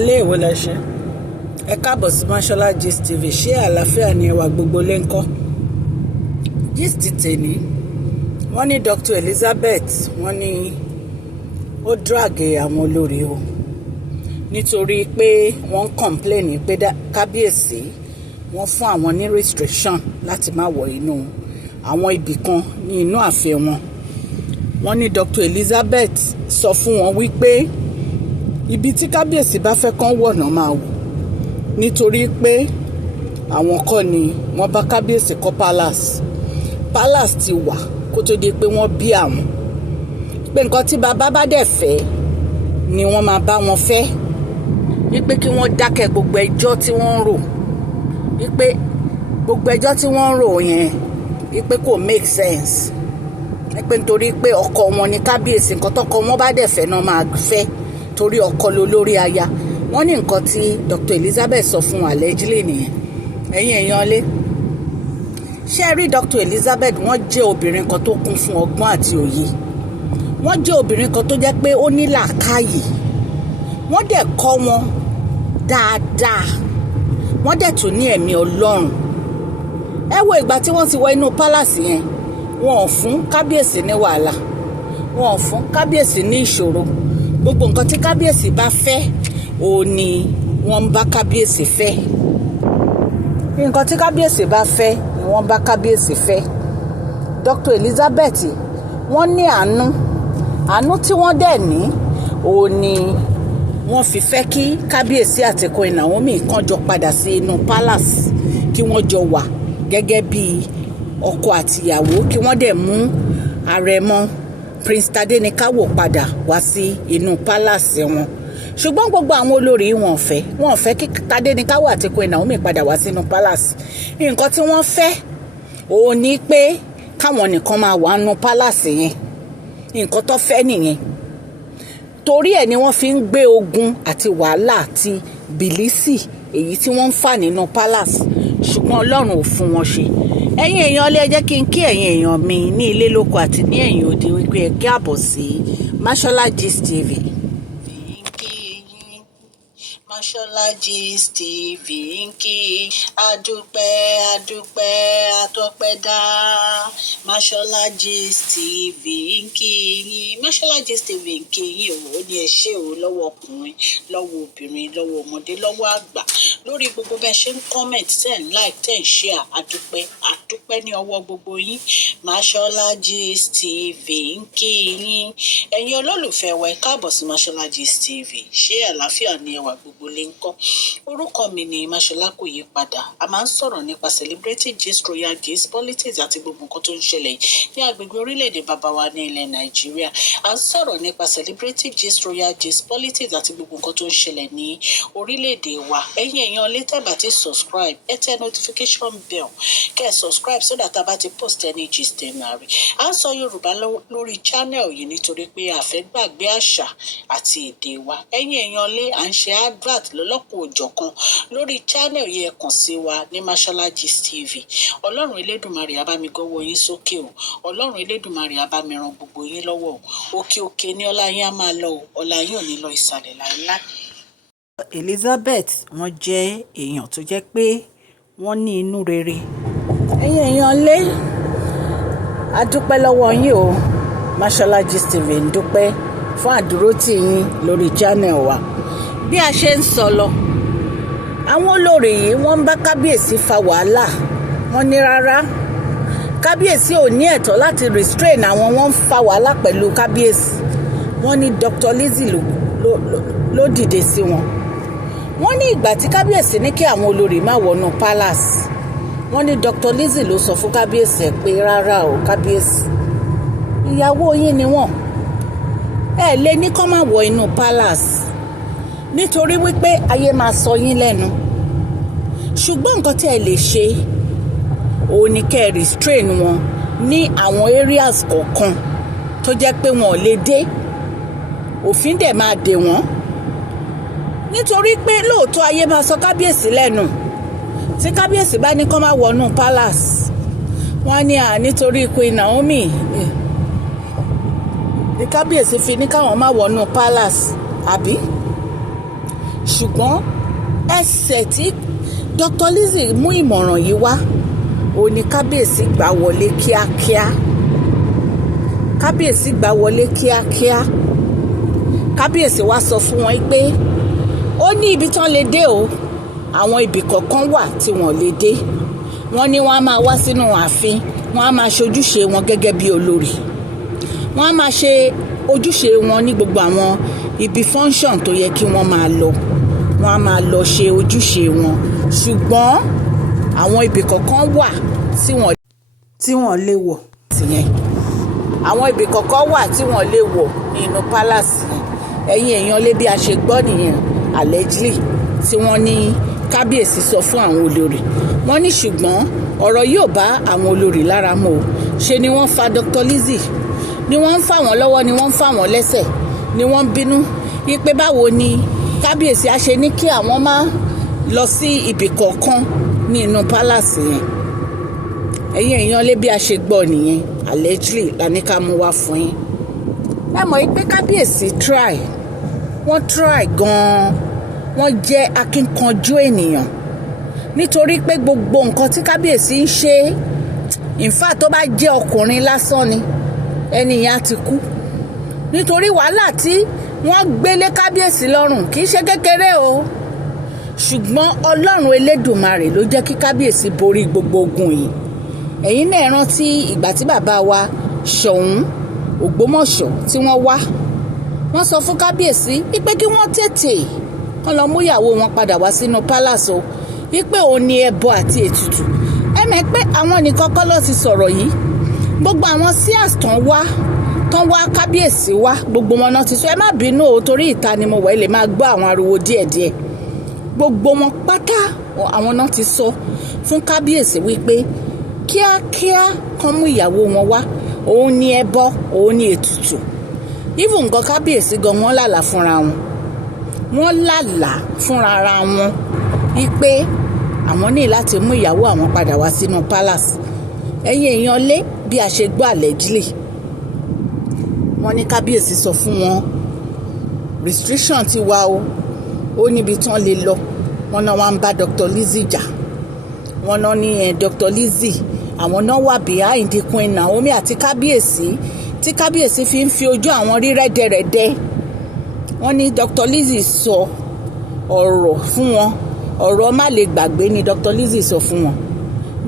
ilé ìwé lẹ́ṣẹ̀ ẹ káàbọ̀ sí Mashola Gist TV. Ṣé àlàáfíà ni ẹwà gbogbo lé ń kọ́? Gist tèmi wọ́n ní Dr. Elizabeth wọ́n ní ó drag àwọn olórí o nítorí pé wọ́n ń complain pé kábíyèsí wọ́n fún àwọn ní restriction láti má wọ inú àwọn ibì kan ní inú ààfin wọn. Wọ́n ní Dr. Elizabeth sọ fún wọn wípé ibi tí kábíyèsí bá fẹ́ kán wọ̀ náà máa wò nítorí pé àwọn kọ́ ni wọ́n bá kábíyèsí kọ́ palace ti wà kó tó di pé wọ́n bí àwọn, pé nǹkan tí bàbá bá dẹ̀ fẹ́ ni wọ́n máa bá wọn fẹ́, wípé kí wọ́n dákẹ́ gbogbo ẹjọ́ tí wọ́n ń rò, wípé gbogbo ẹjọ́ tí wọ́n ń rò yẹn wípé kò make sense, wípé nítorí pé ọkọ wọn ni kábíyèsí, nǹkan tọ́kọ wọn bá dẹ̀ fẹ́ náà máa fẹ́ torí ọkọ ló lórí aya. Wọ́n ní nǹkan tí Dr. Elizabeth sọ fún allegedly nìyẹn. Ẹ̀yin èèyàn lé, ṣé rí Dr. Elizabeth wọ́n jẹ́ obìnrin kan tó kún fún ọgbọ́n àti òye. Wọ́n jẹ́ obìnrin kan tó jẹ́ pé ó ní làákàyè. Wọ́n dẹ̀ kọ́ wọn dáadáa. Wọ́n dẹ̀ tún ní ẹ̀mí Ọlọ́run. Ẹ wo ìgbà tí wọ́n ti wọ inú palace yẹn, wọn ò fún kábíyèsí ní wàhálà, wọn ò fún kábíyèsí ní ìṣòro. Gbogbo nǹkan tí kábíyèsí bá fẹ́ òun ni wọ́n ń bá kábíyèsí fẹ́. Nǹkan tí kábíyèsí bá fẹ́ ni wọ́n bá kábíyèsí fẹ́. Dr. Elizabeth wọ́n ní àánú tí wọ́n dẹ̀ ní òun ni wọ́n fi fẹ́ kí kábíyèsí àti Queen Naomi kan jọ padà sí inú palace, kí wọ́n jọ wà gẹ́gẹ́ bí ọkọ àtìyàwó, kí wọ́n dẹ̀ mú àrẹ̀mọ Prince Tadenikawo padà wá sí inú palace wọn. Ṣùgbọ́n gbogbo àwọn olórí wọn ò fẹ́ kí Tadenikawo àti Queen Naomi padà wá sínú palace. Nǹkan tí wọ́n fẹ́ òun ni pé káwọn nìkan máa wà nínú palace yẹn. Nǹkan tó fẹ́ nìyẹn. Torí ẹ̀ ni wọ́n fi ń gbé ogun àti wàhálà àti bìlísì èyí tí wọ́n ń fà nínú palace. Ṣùgbọ́n Ọlọ́run ò fún wọn ṣe. Ẹ̀yin èèyàn lé, jẹ́ kí n kí ẹ̀yin èèyàn mi ní ilé lóko àti ní ẹ̀yìn òde wípé ẹ káàbọ̀ sí Mashola Gist TV. Mashola Gist TV ń kí adúpẹ́ àtọ́pẹ́dá. Mashola Gist TV ń kí yín. Mashola Gist TV ń kí yín ó ní ẹ ṣé o, lọ́wọ́ ọkùnrin, lọ́wọ́ obìnrin, lọ́wọ́ ọmọdé, lọ́wọ́ àgbà, lórí gbogbo bẹ́ẹ̀ ṣe ń comment, tẹ̀ ń like, tẹ̀ ń share. Àdúpẹ́ ní ọwọ́ gbogbo yín. Mashola Gist TV ń kí yín. Ẹ̀yin olólùfẹ́ wa ẹ káàbọ̀ sí Mashola Gist TV. Ṣé àlàáfíà ni ẹwà gbogbo lè ń kọ́? Orúkọ mi ni Mashola kò yí padà. A máa ń sọ̀rọ̀ nípa celebrity gist, royal gist, politics àti gbogbo nǹkan tó ń ṣẹlẹ̀ ní agbègbè orílẹ̀-èdè bàbá wa ní ilẹ̀ Nàìjíríà. A ń sọ̀rọ̀ nípa celebrity gist, royal gist, politics àti gbogbo nǹkan tó ń ṣẹlẹ̀ ní orílẹ̀-èdè wa. Ẹ̀yin èèyàn lè tẹ́ bá ti subscribe, ẹ tẹ notification bell kẹ́ ẹ subscribe so that a bá ti post any gist ẹ máa rí. A ń sọ Yorùbá lórí channel yìí nítorí pé a fẹ́ gbàgbé àṣà àti èdè wa. Ẹ̀yin èèyàn lè, à ń ṣe advert lọ́lọ́kùn òjọ̀kan lórí channel yìí. Ẹ kàn sí wa ní Mashola Gist TV. Ọlọ́run Elédùmarè á bá mi gọ́wọ́ yín sókè o. Ọlọ́run Elédùmarè á bá mi ran gbogbo yín lọ́wọ́ o. Òkè ní ọlá yín á máa lọ o. Ọlá yín ò ní lọ ìsàlẹ̀ láíláí. Elizabeth wọ́n jẹ́ èèyàn tó jẹ́ pé wọ́n ní inú rere. Ẹ̀yin èèyàn lé, a dúpẹ́ lọ́wọ́ yín o. Mashola Gist TV ń dúpẹ́ fún àdúrótì yín lórí channel wa. Bí a ṣe ń sọ lọ, àwọn olórí yìí wọ́n ń bá kábíyèsí fa wàhálà. Wọ́n ní rárá, kábíyèsí ò ní ẹ̀tọ́ láti restrain àwọn, wọ́n ń fa wàhálà pẹ̀lú kábíyèsí. Wọ́n ní Dr. Lizzie ló dìde sí wọn. Wọ́n ní ìgbà tí kábíyèsí ní kí àwọn olórí má wọnú palace, wọ́n ní Dr. Lizzie ló sọ fún kábíyèsí pé rárá o, kábíyèsí ìyàwó yín ni wọ́n, ẹ lè ní kó má wọ inú palace nítorí wípé ayé máa sọ yín lẹ́nu. Ṣùgbọ́n nǹkan tí ẹ lè ṣe òun ni kẹ́ ẹ restrain wọn ní àwọn areas kọ̀ọ̀kan tó jẹ́ pé wọn ò lè dé, òfin dẹ̀ máa dè wọ́n. Nítorí pé lóòótọ́ ayé máa sọ kábíyèsí lẹ́nu. Tí kábíyèsí bá ní kó má wọnú palace, wọ́n ní nítorí Queen Naomi ní kábíyèsí fi ní káwọn má wọnú palace, àbí? ṣùgbọ́n ẹsẹ̀ tí Dr. Lizzie mú ìmọ̀ràn yìí wá òun ni kábíyèsí gbà wọlé kíákíá. Kábíyèsí gbà wọlé kíákíá. Kábíyèsí wá sọ fún wọn pé ó ní ibi tán lè dé o, àwọn ibì kọ̀ọ̀kan wà tí wọ́n lè dé. Wọ́n ní wọ́n á máa wá sínú ààfin, wọ́n á máa ṣe ojúṣe wọn gẹ́gẹ́ bí olórí. Wọ́n á máa ṣe ojúṣe wọn ní gbogbo àwọn ibi function tó yẹ kí wọ́n máa lọ. Wọ́n á máa lọ ṣe ojúṣe wọn. Ṣùgbọ́n àwọn ibì kọ̀ọ̀kan wà tí wọ́n lè wọ̀ tìyẹn. Àwọn ibì kọ̀ọ̀kan wà tí wọ́n lè wọ̀ nínú palace yẹn. Ẹ̀yin èèyàn lé bí a ṣe gbọ́ nìyẹn allegedly tí wọ́n ní kábíyèsí sọ fún àwọn olórí. Wọ́n ní ṣùgbọ́n ọ̀rọ̀ yóò bá àwọn olórí lára mu o. Ṣe ni wọ́n fa Dr. Lizzie, ni wọ́n ń fà wọ́n lọ́wọ́, ni wọ́n ń fà wọ́n lẹ́sẹ̀, ni wọ́n ń bínú wípé báwo ni kábíyèsí á ṣe ní kí àwọn máa lọ sí ibì kọ̀ọ̀kan nínú palace yẹn. Ẹ̀yin èèyàn lé bí a ṣe gbọ́ nìyẹn allegedly la ní ká mú wá fún yín. Ẹ mọ̀ pé kábíyèsí wọ́n try gan-an. Wọ́n jẹ́ akínkanjú ènìyàn nítorí pé gbogbo nǹkan tí kábíyèsí ń ṣe, in fact tó bá jẹ́ ọkùnrin lásán ni ẹnìyàn á ti kú. Nítorí wàhálà tí wọ́n gbélé kábíyèsí lọ́rùn kì í ṣe kékeré o. Ṣùgbọ́n Ọlọ́run Elédùmarè ló jẹ́ kí kábíyèsí borí gbogbo ogun yìí. Ẹ̀yin náà rántí ìgbà tí bàbá wa Ṣọ̀ún Ògbómọ̀ṣọ́ tí wọ́n wá. Wọ́n sọ fún kábíyèsí wípé kí wọ́n tètè kán lọ mú ìyàwó wọn padà wá sínú palace o, wípé òun ni ẹbọ àti ètùtù. Ẹ mọ̀ pé àwọn nìkan kọ́ ló ti sọ̀rọ̀ yìí. Gbogbo àwọn seers tán wá kábíyèsí wá, gbogbo wọn náà ti sọ. Ẹ má bínú o, torí ìta ni mo wà, lè máa gbọ́ àwọn ariwo díẹ̀díẹ̀. Gbogbo wọn pátá àwọn náà ti sọ fún kábíyèsí wípé kíákíá kán mú ìyàwó wọn wá, òun ni ẹbọ, òun ni ètùtù. Even nǹkan kábíyèsí gan wọ́n lálàá fúnra wọn. Wọ́n lálàá fúnra ara wọn wípé àwọn ní láti mú ìyàwó àwọn padà wá sínú palace. Ẹ̀yin èèyàn lé bí a ṣe gbọ́ allegedly. Wọ́n ní kábíyèsí sọ fún wọn restriction ti wà o, ó níbi tán lè lọ. Wọ́n náà wá ń bá Dr. Lizzie jà. Wọ́n náà ní Dr. Lizzie àwọn náà wà behind the Queen Naomi àti kábíyèsí, tí kábíyèsí fi ń fi ojú àwọn rí rẹ́dẹ̀rẹ́dẹ́. Wọ́n ní Dr. Lizzie sọ ọ̀rọ̀ fún wọn, ọ̀rọ̀ má lè gbàgbé ni Dr. Lizzie sọ fún wọn.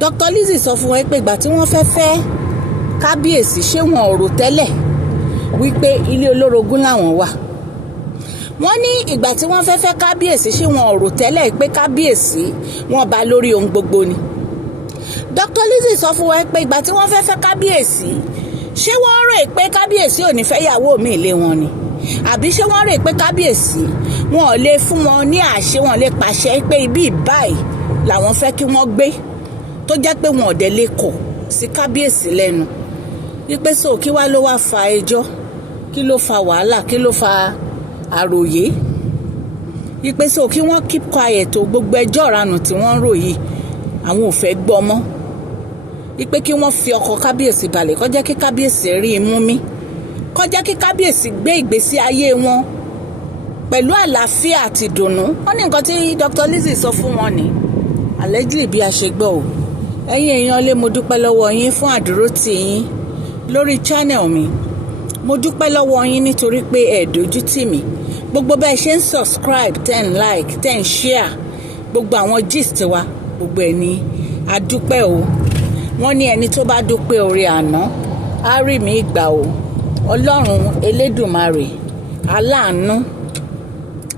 Dr. Lizzie sọ fún wọn pé ìgbà tí wọ́n fẹ́ kábíyèsí ṣé wọn ò rò tẹ́lẹ̀ wípé ilé olórogún làwọn wà. Wọ́n ní ìgbà tí wọ́n fẹ́ kábíyèsí ṣé wọn ò rò tẹ́lẹ̀ pé kábíyèsí wọn bá lórí ohun gbogbo ni. Dr. Lizzie sọ fún wọn pé ìgbà tí wọ́n fẹ́ kábíyèsí ṣé wọ́n rò pé kábíyèsí ò ní fẹ́ yàwó mi ilé wọn ni, àbí ṣé wọ́n rò pé kábíyèsí wọn ò lè fún wọn ní àṣẹ, wọn lè pàṣẹ pé ibi ìbáyìí làwọn fẹ́ kí wọ́n gbé, tó jẹ́ pé wọn ò dẹ̀ lè kọ̀ sí kábíyèsí lẹ́nu wípé so kí wá ló wá fa ẹjọ́, kí ló fa wàhálà, kí ló fa àròyé, wípé so kí wọ́n keep quiet o, gbogbo ẹjọ́ ìranù tí wọ́n ń rò yìí àwọn ò fẹ́ gbọ́ mọ́, wípé kí wọ́n fi ọkọ̀ kábíyèsí balẹ̀, kó jẹ́ kí kábíyèsí rí imú mí, kó jẹ́ kí kábíyèsí gbé ìgbésí ayé wọn pẹ̀lú àlàáfíà àti ìdùnnú. Wọ́n ní nǹkan tí Dr. Lizzie sọ fún wọn ní allegedly bí a ṣe gbọ́ o. Ẹ̀yin èèyàn lé mo dúpẹ́ lọ́wọ́ yín fún àdúrótì yín lórí channel mi. Mo dúpẹ́ lọ́wọ́ yín nítorí pé ẹ dojú tì mí. Gbogbo bẹ́ẹ̀ ṣe ń subscribe, ten like, ten share gbogbo àwọn gist wa, gbogbo ẹ̀ ní a dúpẹ́ o. Wọ́n ní ẹni tó bá dúpẹ́ oore àná á rí mi gbà o. Ọlọ́run Elédùmarè aláàánú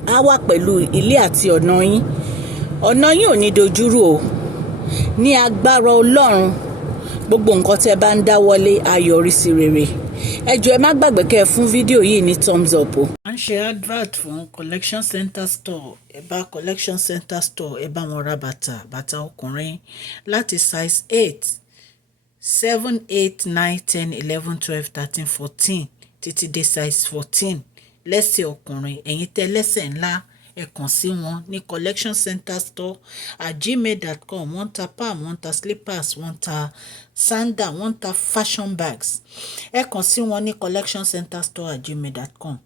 á wà pẹ̀lú ilé àti ọ̀nà yín. Ọ̀nà yín ò ní dojúrú o. Ní agbára Ọlọ́run gbogbo nǹkan tẹ́ bá ń dáwọ́lé á yọrí sí rere. Ẹ jọ̀ọ́ ẹ má gbàgbé kẹ́ ẹ fún fídíò yìí ní thumbs up o. À ń ṣe advert fún collection center store. Ẹ bá collection center store ẹ bá wọn ra bàtà ọkùnrin láti size 8, 7, 8, 9, 10, 11, 12, 13, 14 títí dé size 14 lẹ́sẹ̀ ọkùnrin. Ẹ̀yin tẹ́ lẹ́sẹ̀ ńlá ẹ kàn sí wọn ní collection center store @gmail.com. Wọ́n ta palm, wọ́n ta slippers, wọ́n ta sandal, wọ́n ta fashion bags. Ẹ kàn sí wọn ní collection center store @gmail.com.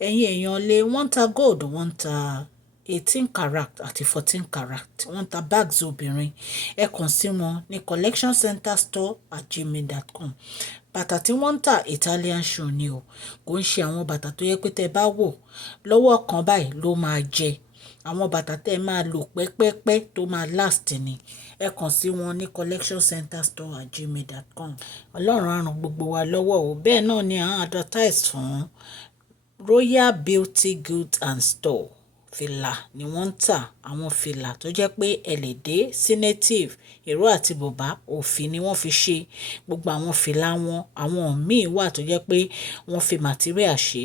Ẹ̀yin èèyàn lé wọ́n ta gold, wọ́n ta 18 carat àti 14 carat. Wọ́n ta bags obìnrin. Ẹ kàn sí wọn ní collectioncenterstore@gmail.com. Bàtà tí wọ́n ń tà Italian shoe ni o. Kò ń ṣe àwọn bàtà tó yẹ pé tẹ́ bá wọ̀ lọ́wọ́ kan báyìí ló máa jẹ. Àwọn bàtà tẹ́ máa lò pẹ́pẹ́pẹ́ tó máa last ni. Ẹ kàn sí wọn ní collectioncenterstore@gmail.com. Ọlọ́run á ràn gbogbo wa lọ́wọ́ o. Bẹ́ẹ̀ náà ni à ń advertise fún Royal Beauty Goods and Store. Fìlà ni wọ́n ń tà. Àwọn fìlà tó jẹ́ pé ẹlẹ́dẹ̀ sí native ìró àti bùbá òfin ni wọ́n fi ṣe. Gbogbo àwọn fìlà wọn, àwọn míì wà tó jẹ́ pé wọ́n fi material ṣe.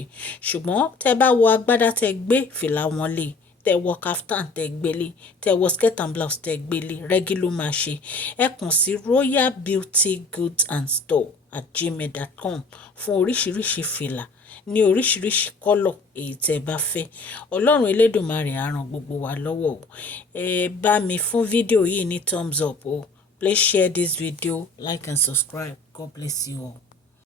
Ṣùgbọ́n tẹ́ bá wọ agbádá tẹ́ gbé fìlà wọn lé, tẹ́ wọ kaftan tẹ́ gbélé, tẹ́ wọ skirt and blouse tẹ́ gbélé, rẹ́gí ló máa ṣe. Ẹ kàn sí Royal Beauty Goods and Store@gmail.com fún oríṣiríṣi fìlà ní oríṣiríṣi kọ́lọ̀ èyí tẹ́ bá fẹ́. Ọlọ́run Elédùmarè á ràn gbogbo wa lọ́wọ́ o. Ẹ bá mi fún fídíò yìí ní thumbs up o. Please share this video, like and subscribe. God bless you all.